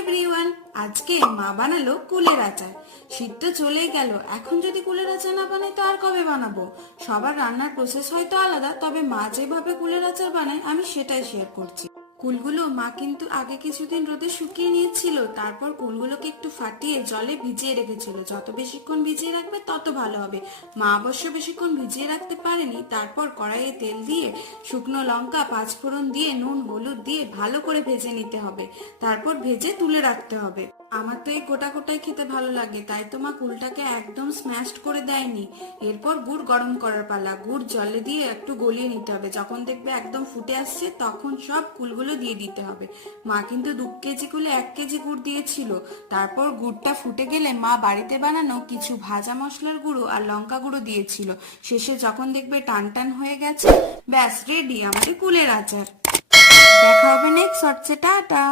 Everyone, আজকে মা বানালো কুলের আচার। শীত তো চলেই গেল, এখন যদি কুলের আচার না বানাই তো আর কবে বানাবো। সবার রান্নার প্রসেস হয়তো আলাদা, তবে মা যেভাবে কুলের আচার বানায় আমি সেটাই শেয়ার করছি। কুলগুলো মা কিন্তু আগে কিছুদিন রোদে শুকিয়ে নিয়েছিল, তারপর কুলগুলোকে একটু ফাটিয়ে জলে ভিজিয়ে রেখেছিল। যত বেশিক্ষণ ভিজিয়ে রাখবে তত ভালো হবে। মা অবশ্য বেশিক্ষণ ভিজিয়ে রাখতে পারেনি। তারপর কড়াইয়ে তেল দিয়ে শুকনো লঙ্কা, পাঁচফোড়ন দিয়ে নুন হলুদ দিয়ে ভালো করে ভেজে নিতে হবে। তারপর ভেজে তুলে রাখতে হবে। আমার তো এই গোটা গোটাই খেতে ভালো লাগে, তাই তো মা কুলটাকে একদম স্ম্যাশড করে দেয়নি। এরপর গুড় গরম করার পালা। গুড় জলে দিয়ে একটু গলিয়ে নিতে হবে। যখন দেখবে একদম ফুটে আসছে তখন সব কুলগুলো দিয়ে দিতে হবে। মা কিন্তু 2 কেজি কুলে 1 কেজি গুড় দিয়েছিল। তারপর গুড়টা ফুটে গেলে মা বাড়িতে বানানো কিছু ভাজা মশলার গুঁড়ো আর লঙ্কা গুঁড়ো দিয়েছিল। শেষে যখন দেখবে টান টান হয়ে গেছে, ব্যাস রেডি আমাদের কুলের আচার। দেখা হবে নেক্সট শর্টসে, টাটা।